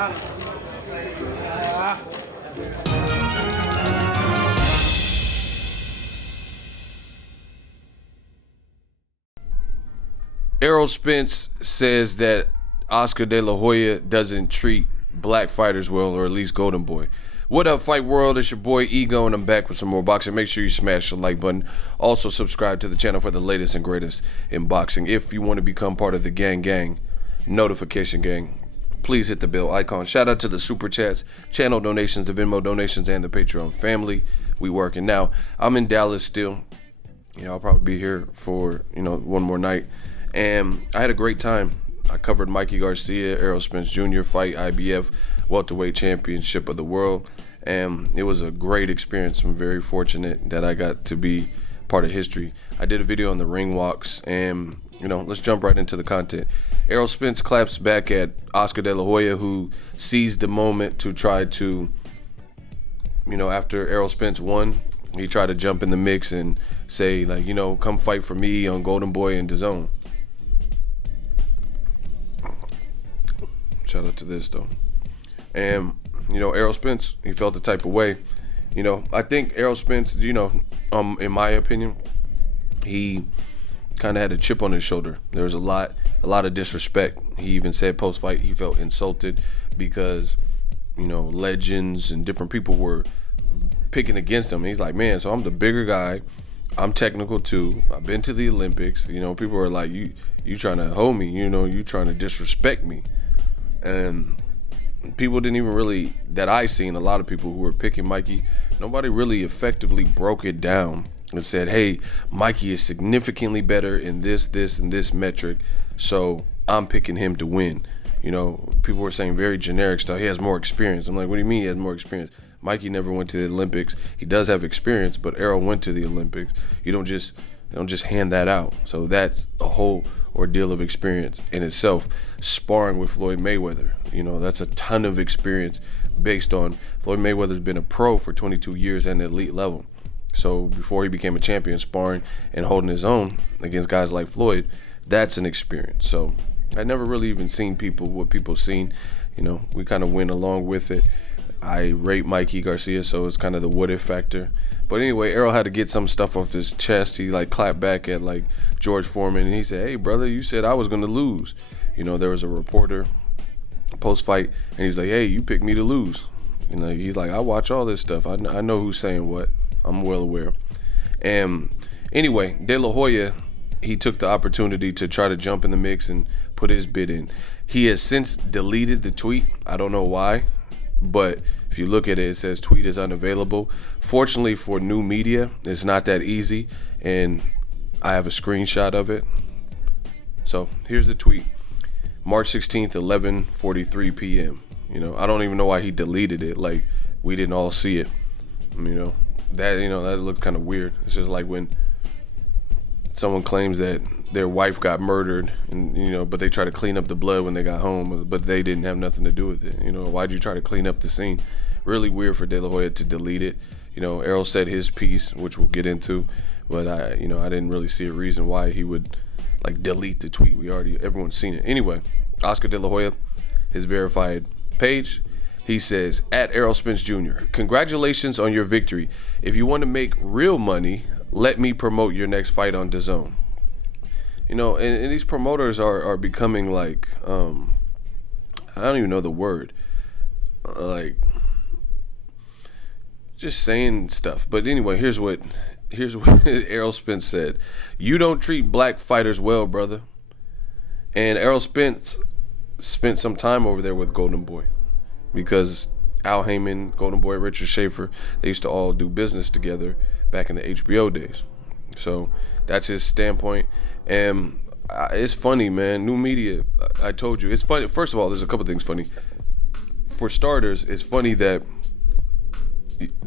Errol Spence says that Oscar De La Hoya doesn't treat black fighters well, or at least Golden Boy. What up, Fight World? It's your boy Ego, and I'm back with some more boxing. Make sure you smash the like button. Also, subscribe to the channel for the latest and greatest in boxing. If you want to become part of the gang, notification gang, please hit the bell icon. Shout out to the super chats, channel donations, the Venmo donations, and the Patreon family. We working now. I'm in Dallas still. I'll probably be here for one more night. And I had a great time. I covered Mikey Garcia, Errol Spence Jr. fight, IBF welterweight championship of the world, and it was a great experience. I'm very fortunate that I got to be part of history. I did a video on the ring walks, and let's jump right into the content. Errol Spence claps back at Oscar De La Hoya, who seized the moment to try to, after Errol Spence won, he tried to jump in the mix and say, like, come fight for me on Golden Boy and DAZN. Shout out to this though. And Errol Spence, he felt the type of way. I think Errol Spence, in my opinion, he kind of had a chip on his shoulder. There was a lot of disrespect. He even said post-fight he felt insulted because legends and different people were picking against him. He's like, man, so I'm the bigger guy. I'm technical too. I've been to the Olympics. People are like, you trying to hold me. You trying to disrespect me. And people didn't even really, that I seen, a lot of people who were picking Mikey, nobody really effectively broke it down and said, hey, Mikey is significantly better in this, and this metric, so I'm picking him to win. People were saying very generic stuff. He has more experience. I'm like, what do you mean he has more experience? Mikey never went to the Olympics. He does have experience, but Errol went to the Olympics. You don't just hand that out. So that's a whole ordeal of experience in itself. Sparring with Floyd Mayweather, that's a ton of experience based on Floyd Mayweather's been a pro for 22 years at an elite level. So before he became a champion, sparring and holding his own against guys like Floyd, that's an experience. So I never really even seen what people seen. We kind of went along with it. I rate Mikey Garcia, so it's kind of the what if factor. But anyway, Errol had to get some stuff off his chest. He clapped back at George Foreman, and he said, hey brother, you said I was gonna lose. There was a reporter post-fight, and he's like, hey, you picked me to lose. He's like, I watch all this stuff. I know who's saying what. I'm well aware. And anyway, De La Hoya, he took the opportunity to try to jump in the mix and put his bid in. He has since deleted the tweet. I don't know why, but if you look at it, it says tweet is unavailable. Fortunately for new media, it's not that easy, and I have a screenshot of it. So here's the tweet. March 16th, 11:43 p.m. I don't even know why he deleted it. Like, we didn't all see it. That looked kind of weird. It's just like when someone claims that their wife got murdered, and but they try to clean up the blood when they got home, but they didn't have nothing to do with it. Why'd you try to clean up the scene? Really weird for De La Hoya to delete it. Errol said his piece, which we'll get into, but I didn't really see a reason why he would delete the tweet. Everyone's seen it. Anyway, Oscar De La Hoya, his verified page, he says, at Errol Spence Jr., congratulations on your victory. If you want to make real money, let me promote your next fight on DAZN. And these promoters are becoming I don't even know the word, just saying stuff. But anyway, here's what Errol Spence said. You don't treat black fighters well, brother. And Errol Spence spent some time over there with Golden Boy, because Al Heyman, Golden Boy, Richard Schaefer, they used to all do business together back in the HBO days. So that's his standpoint. And it's funny, man. New media, I told you, it's funny. First of all, there's a couple things funny. For starters, it's funny that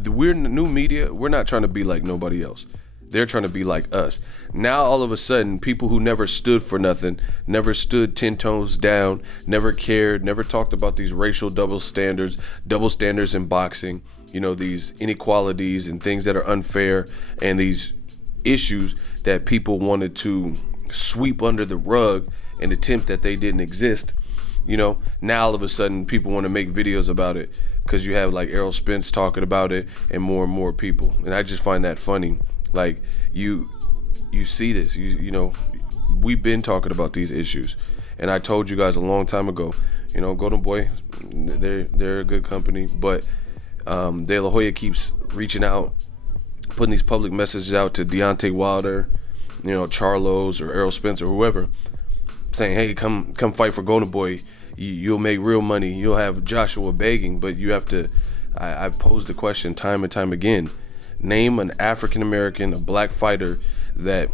we're new media. We're not trying to be like nobody else. They're trying to be like us. Now, all of a sudden, people who never stood for nothing, never stood 10 toes down, never cared, never talked about these racial double standards in boxing, these inequalities and things that are unfair, and these issues that people wanted to sweep under the rug and attempt that they didn't exist. Now all of a sudden people want to make videos about it because you have like Errol Spence talking about it and more people, and I just find that funny. Like you see this, we've been talking about these issues, and I told you guys a long time ago, Golden Boy, they're a good company, but De La Hoya keeps reaching out, putting these public messages out to Deontay Wilder, Charlos or Errol Spence or whoever, saying, hey, come fight for Golden Boy. You'll make real money. You'll have Joshua begging, but you have to. I've posed the question time and time again. Name an African American, a black fighter that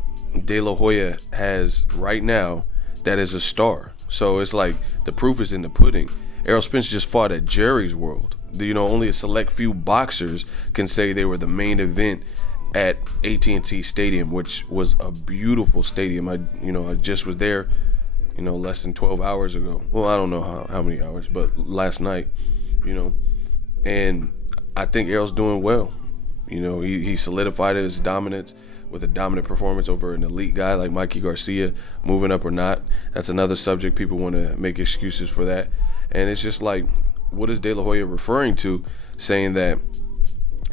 De La Hoya has right now that is a star. So it's like the proof is in the pudding. Errol Spence just fought at Jerry's World. Only a select few boxers can say they were the main event at AT&T Stadium, which was a beautiful stadium. I just was there, less than 12 hours ago. Well, I don't know how many hours, but last night, and I think Errol's doing well. He solidified his dominance with a dominant performance over an elite guy like Mikey Garcia. Moving up or not, that's another subject. People want to make excuses for that. And it's just like, what is De La Hoya referring to, saying that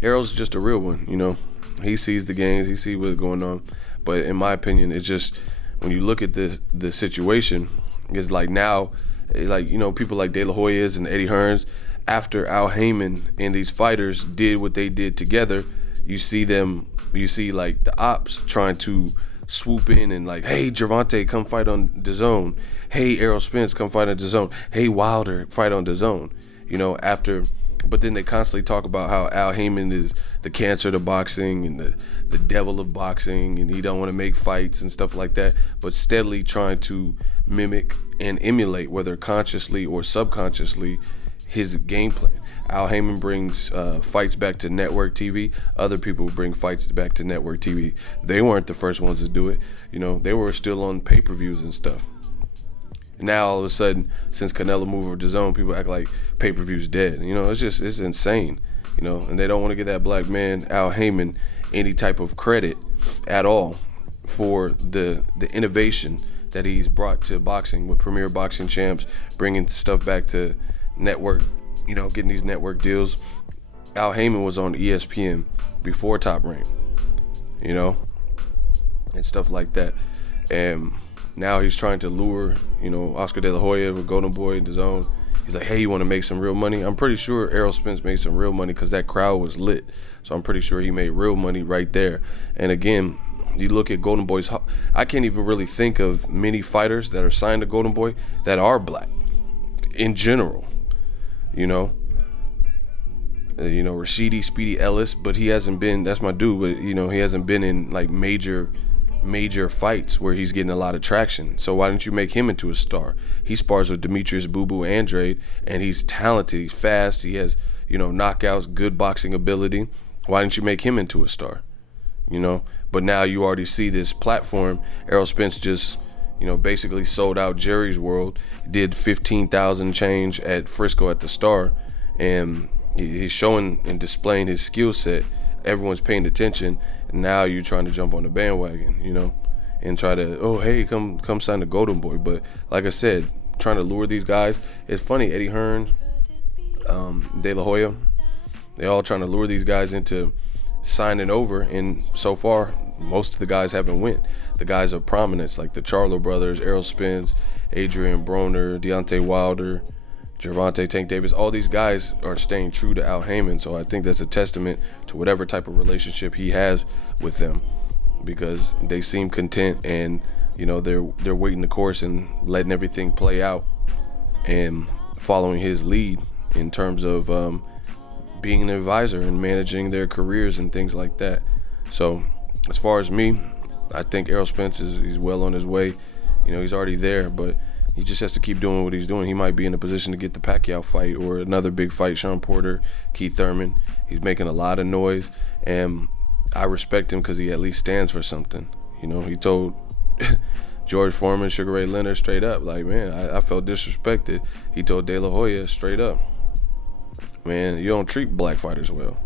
Errol's just a real one? He sees the games, he sees what's going on. But in my opinion, it's just, when you look at the situation, it's like now, people like De La Hoya's and Eddie Hearns, after Al Heyman and these fighters did what they did together, you see like the ops trying to swoop in and like, hey, Gervonta, come fight on DAZN. Hey, Errol Spence, come fight on DAZN. Hey, Wilder, fight on DAZN. But then they constantly talk about how Al Heyman is the cancer to boxing and the devil of boxing, and he don't want to make fights and stuff like that, but steadily trying to mimic and emulate, whether consciously or subconsciously, his game plan. Al Heyman brings fights back to network TV. Other people bring fights back to network TV. They weren't the first ones to do it. They were still on pay-per-views and stuff. Now all of a sudden, since Canelo moved over to DAZN, people act like pay-per-view's dead. It's insane. And they don't want to give that black man, Al Heyman, any type of credit at all for the innovation that he's brought to boxing with Premier Boxing Champs, bringing stuff back to network, getting these network deals. Al Heyman was on ESPN before Top Rank, and stuff like that. And now he's trying to lure, Oscar De La Hoya with Golden Boy and DAZN. He's like, hey, you want to make some real money? I'm pretty sure Errol Spence made some real money because that crowd was lit. So I'm pretty sure he made real money right there. And again, you look at Golden Boy's, I can't even really think of many fighters that are signed to Golden Boy that are black in general. Rashidi Speedy Ellis, but he hasn't been, that's my dude, but he hasn't been in like major fights where he's getting a lot of traction. So why didn't you make him into a star? He spars with Demetrius Boo Boo Andrade, and he's talented, he's fast, he has knockouts, good boxing ability. Why didn't you make him into a star? But now you already see this platform. Errol Spence just basically sold out Jerry's World, did 15,000 change at Frisco at the Star, and he's showing and displaying his skill set. Everyone's paying attention, and now you're trying to jump on the bandwagon, and try to, oh, hey, come sign the Golden Boy. But like I said, trying to lure these guys. It's funny, Eddie Hearns, De La Hoya, they all trying to lure these guys into signing over, and so far, most of the guys haven't went. The guys of prominence, like the Charlo brothers, Errol Spence, Adrian Broner, Deontay Wilder, Gervonta Tank Davis, all these guys are staying true to Al Heyman. So I think that's a testament to whatever type of relationship he has with them, because they seem content, and they're waiting the course and letting everything play out and following his lead in terms of being an advisor and managing their careers and things like that. So as far as me, I think Errol Spence he's well on his way. He's already there, but he just has to keep doing what he's doing. He might be in a position to get the Pacquiao fight or another big fight, Sean Porter, Keith Thurman. He's making a lot of noise, and I respect him because he at least stands for something. He told George Foreman, Sugar Ray Leonard straight up, like, man, I felt disrespected. He told De La Hoya straight up, man, you don't treat black fighters well.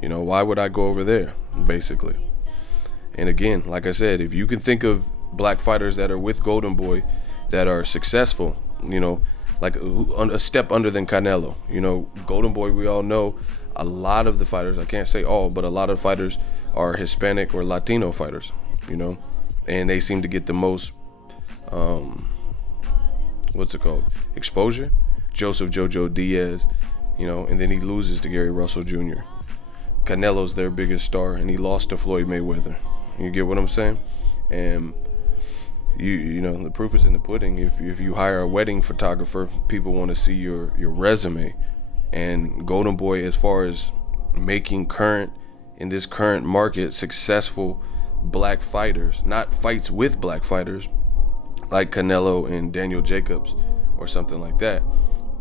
Why would I go over there, basically? And again, like I said, if you can think of black fighters that are with Golden Boy that are successful, like a step under than Canelo. You know, Golden Boy, we all know a lot of the fighters, I can't say all, but a lot of fighters are Hispanic or Latino fighters, you know, and they seem to get the most, exposure. Joseph Jojo Diaz, you know, and then he loses to Gary Russell Jr. Canelo's their biggest star, and he lost to Floyd Mayweather. You get what I'm saying? And you know, the proof is in the pudding. If you hire a wedding photographer, people want to see your resume. And Golden Boy, as far as making in this current market, successful black fighters, not fights with black fighters like Canelo and Daniel Jacobs or something like that.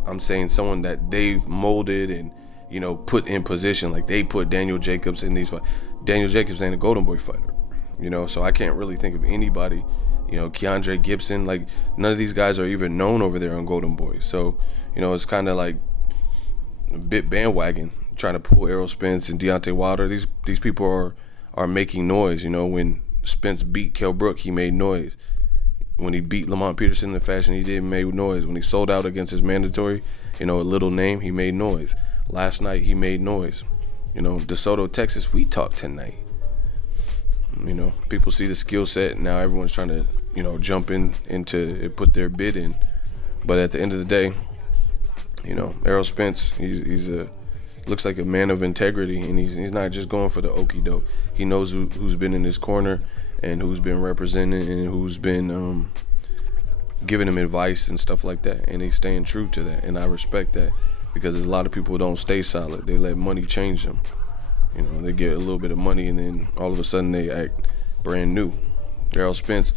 I'm saying someone that they've molded and, you know, put in position. Like they put Daniel Jacobs in these fights. Daniel Jacobs ain't a Golden Boy fighter, you know, so I can't really think of anybody, you know, Keandre Gibson, like none of these guys are even known over there on Golden Boy. So, you know, it's kind of like a bit bandwagon trying to pull Errol Spence and Deontay Wilder. These people are making noise. You know, when Spence beat Kell Brook, he made noise. When he beat Lamont Peterson in the fashion he did, he made noise. When he sold out against his mandatory, you know, a little name, he made noise. Last night he made noise. You know, DeSoto, Texas, we talk tonight. You know, people see the skill set. Now everyone's trying to, you know, jump into it, put their bid in. But at the end of the day, you know, Errol Spence, he's looks like a man of integrity, and he's not just going for the okie doke. He knows who's been in his corner and who's been representing and who's been giving him advice and stuff like that, and he's staying true to that, and I respect that, because a lot of people don't stay solid. They let money change them. You know, they get a little bit of money and then all of a sudden they act brand new. Errol Spence,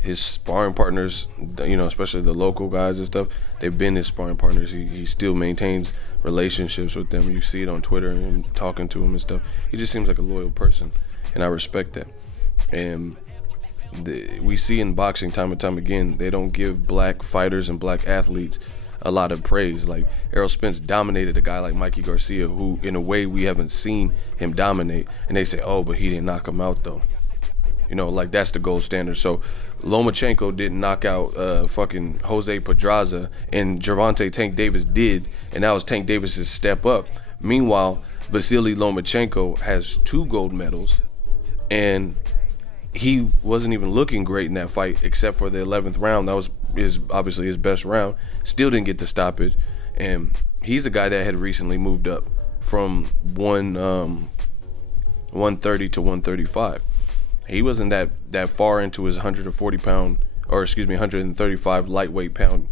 his sparring partners, you know, especially the local guys and stuff, they've been his sparring partners. He still maintains relationships with them. You see it on Twitter and talking to him and stuff. He just seems like a loyal person, and I respect that. And we see in boxing time and time again, they don't give black fighters and black athletes a lot of praise. Like Errol Spence dominated a guy like Mikey Garcia, who in a way we haven't seen him dominate, and they say, oh, but he didn't knock him out though. You know, like that's the gold standard. So Lomachenko didn't knock out fucking Jose Pedraza, and Gervonta Tank Davis did, and that was Tank Davis's step up. Meanwhile, Vasily Lomachenko has 2 gold medals, and he wasn't even looking great in that fight except for the 11th round. That was obviously his best round. Still didn't get the stoppage, and he's a guy that had recently moved up from 130 to 135. He wasn't that far into his 135 lightweight pound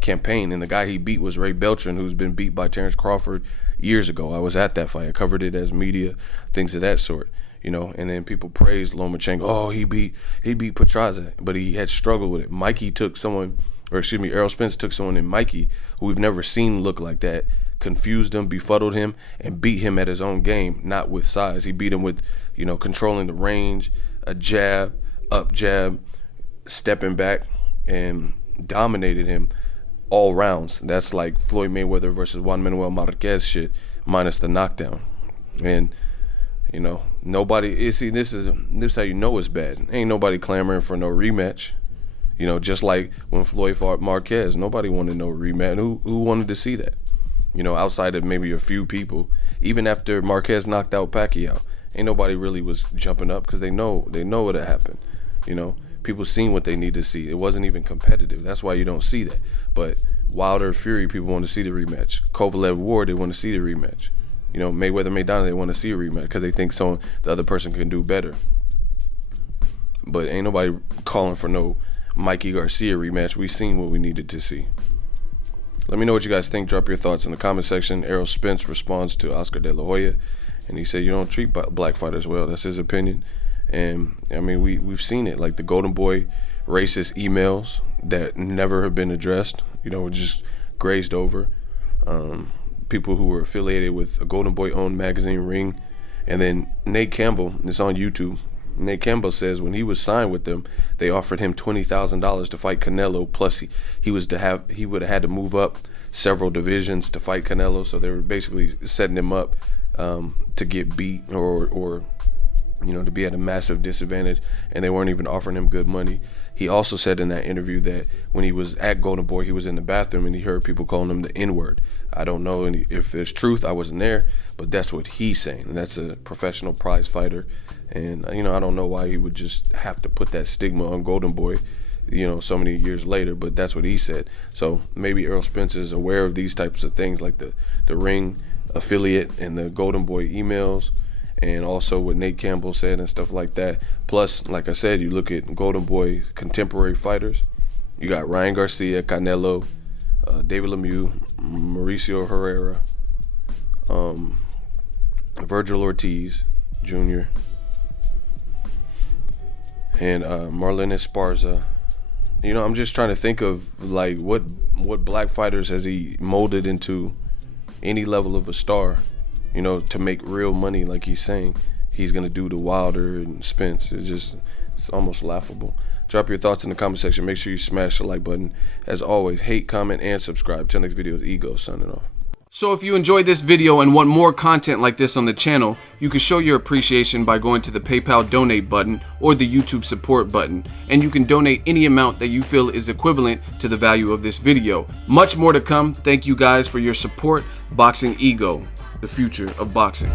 campaign, and the guy he beat was Ray Beltran, who's been beat by Terrence Crawford years ago. I was at that fight. I covered it as media, things of that sort. You know, and then people praised Lomachenko. Oh, he beat Pedraza, but he had struggled with it. Errol Spence took someone in Mikey, who we've never seen look like that, confused him, befuddled him, and beat him at his own game, not with size. He beat him with, you know, controlling the range, a jab, up jab, stepping back, and dominated him all rounds. That's like Floyd Mayweather versus Juan Manuel Marquez shit, minus the knockdown. And you know, this is how you know it's bad. Ain't nobody clamoring for no rematch. You know, just like when Floyd fought Marquez, nobody wanted no rematch. Who wanted to see that? You know, outside of maybe a few people. Even after Marquez knocked out Pacquiao, ain't nobody really was jumping up, because they know what had happened. You know, people seen what they need to see. It wasn't even competitive. That's why you don't see that. But Wilder Fury, people want to see the rematch. Kovalev Ward, they want to see the rematch. You know, Mayweather Maidana, they want to see a rematch because they think the other person can do better. But ain't nobody calling for no Mikey Garcia rematch. We seen what we needed to see. Let me know what you guys think. Drop your thoughts in the comment section. Errol Spence responds to Oscar De La Hoya, and he said, you don't treat black fighters well. That's his opinion. And I mean, we've seen it, like the Golden Boy racist emails that never have been addressed, you know, just grazed over. People who were affiliated with a Golden Boy owned magazine, Ring. And then Nate Campbell, it's on YouTube. Nate Campbell says when he was signed with them, they offered him $20,000 to fight Canelo, plus he would have had to move up several divisions to fight Canelo. So they were basically setting him up to get beat or you know, to be at a massive disadvantage, and they weren't even offering him good money. He also said in that interview that when he was at Golden Boy, he was in the bathroom and he heard people calling him the N-word. I don't know if there's truth. I wasn't there, but that's what he's saying. And that's a professional prize fighter. And, you know, I don't know why he would just have to put that stigma on Golden Boy, you know, so many years later, but that's what he said. So maybe Errol Spence is aware of these types of things, like the Ring affiliate and the Golden Boy emails, and also what Nate Campbell said and stuff like that. Plus, like I said, you look at Golden Boy's contemporary fighters. You got Ryan Garcia, Canelo, David Lemieux, Mauricio Herrera, Virgil Ortiz Jr., and Marlon Esparza. You know, I'm just trying to think of like what black fighters has he molded into any level of a star, you know, to make real money like he's saying he's gonna do to Wilder and Spence. It's almost laughable. Drop your thoughts in the comment section. Make sure you smash the like button. As always, hate, comment, and subscribe. Till next video is Ego signing off. So if you enjoyed this video and want more content like this on the channel, you can show your appreciation by going to the PayPal donate button or the YouTube support button, and you can donate any amount that you feel is equivalent to the value of this video. Much more to come. Thank you guys for your support. Boxing Ego, the future of boxing.